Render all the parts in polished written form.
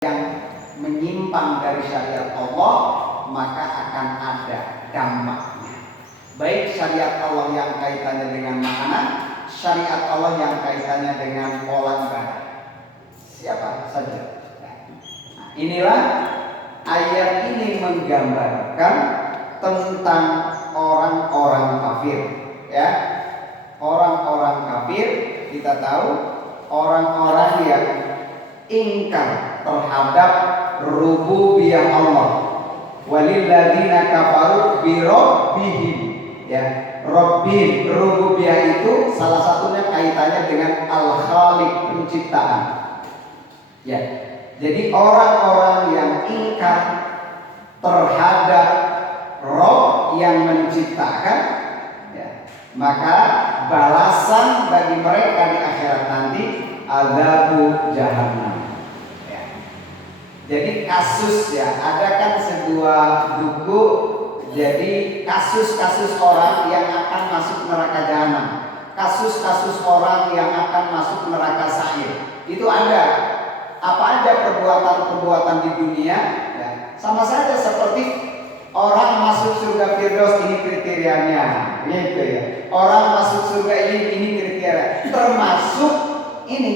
yang menyimpang dari syariat Allah, maka akan ada dampaknya. Baik syariat Allah yang kaitannya dengan makanan, syariat Allah yang kaitannya dengan pola ibadah. Siapa saja. Nah, inilah ayat ini menggambarkan tentang orang-orang kafir, ya. Orang-orang kafir, kita tahu orang-orang yang ingkar terhadap rububiyah Allah. Walilladzina kafaru bi rabbihim, ya. Rabbihim, rububiyah itu salah satunya kaitannya dengan al-khaliq, penciptaan. Ya. Jadi orang-orang yang ingkar terhadap Rabb yang menciptakan, ya, maka balasan bagi mereka di akhirat nanti adzabu jahannam. Ya. Jadi kasus, ya, ada kan sebuah buku, jadi kasus-kasus orang yang akan masuk neraka jahanam, kasus-kasus orang yang akan masuk neraka sa'ir. Itu ada. Apa aja perbuatan-perbuatan di dunia, ya, sama saja seperti orang masuk surga Firdaus, ini kriterianya, gitu ya. Orang masuk surga ini kriteria. Termasuk ini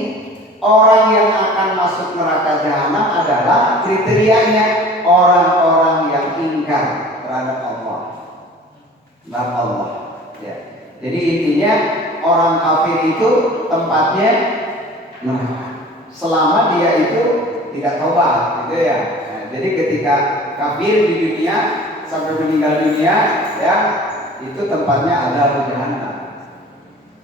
orang yang akan masuk neraka jahanam adalah kriterianya orang-orang yang ingkar terhadap Allah. Ya. Jadi intinya orang kafir itu tempatnya neraka. Selama dia itu tidak tobat, gitu ya. Nah, jadi ketika kafir di dunia sampai meninggal dunia, ya, itu tempatnya ada jahanam,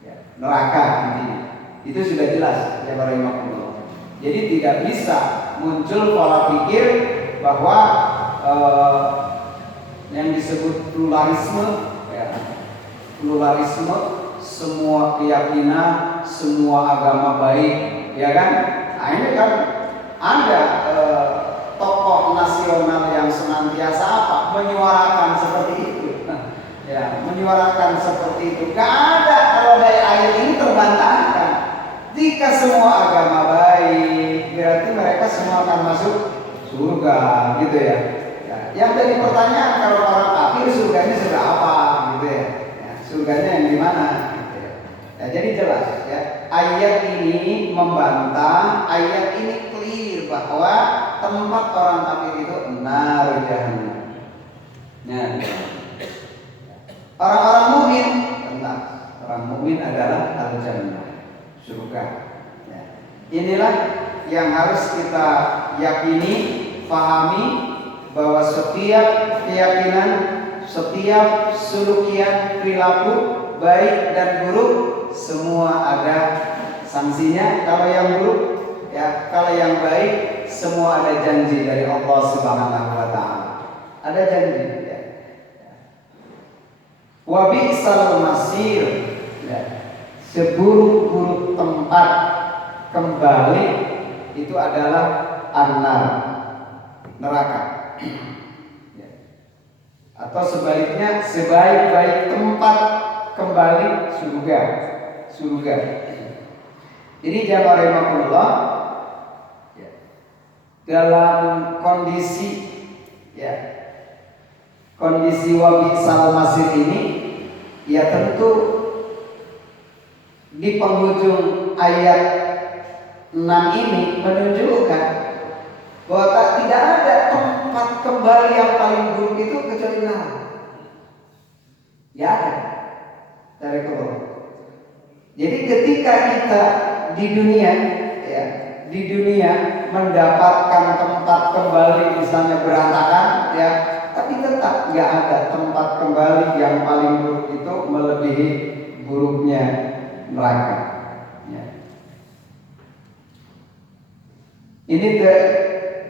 ya, neraka intinya. Itu sudah jelas, ya barakallahu. Jadi tidak bisa muncul pola pikir bahwa yang disebut pluralisme, ya, pluralisme, semua keyakinan, semua agama baik, ya kan? Nah, ini kan ada tokoh nasional yang senantiasa apa? Menyuarakan seperti itu. Ya, menyuarakan seperti itu. Gak ada kalau dari ayat ini terbantahkan. Jika semua agama baik, berarti mereka semua akan masuk surga, gitu ya. Ya, yang jadi pertanyaan, kalau orang kafir surganya surga apa, gitu ya? Ya, surganya yang di mana? Gitu ya. Ya, jadi jelas, ya. Ayat ini membantah, ayat ini clear bahwa tempat orang kafir itu nar jahannam. Nah, orang-orang mukmin, tenang, orang mukmin adalah al-jannah, surga. Ya. Inilah yang harus kita yakini, pahami, bahwa setiap keyakinan, setiap sulukian, perilaku baik dan buruk, semua ada sanksinya. Kalau yang buruk, ya, kalau yang baik, semua ada janji dari Allah Subhanahu wa taala. Ada janji, ya. Wa bi'sal masir, ya. Seburuk-buruk tempat kembali itu adalah an-nar, neraka. Ya. Atau sebaliknya, sebaik-baik tempat kembali surga. Jadi jamaah rahimakumullah, ya, dalam kondisi, ya, kondisi wabi'sal masir ini, ya tentu di penghujung ayat 6 ini menunjukkan bahwa tidak ada tempat kembali yang paling buruk itu kecuali neraka. Ya ada dari Allah. Jadi ketika kita di dunia, ya, di dunia mendapatkan tempat kembali misalnya berantakan, ya, tapi tetap nggak ada tempat kembali yang paling buruk itu melebihi buruknya neraka. Ya. Ini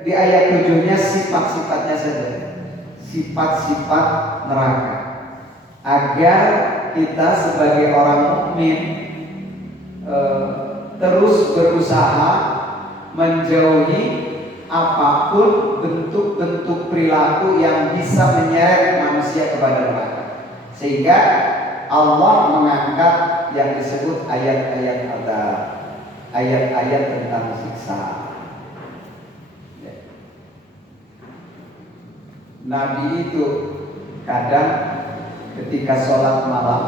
di ayat 7-nya sifat-sifatnya saja, sifat-sifat neraka, agar kita sebagai orang mukmin terus berusaha menjauhi apapun bentuk-bentuk perilaku yang bisa menyeret manusia kepada neraka, sehingga Allah mengangkat yang disebut ayat-ayat adzab, ayat-ayat tentang siksa. Ya. Nabi itu kadang ketika sholat malam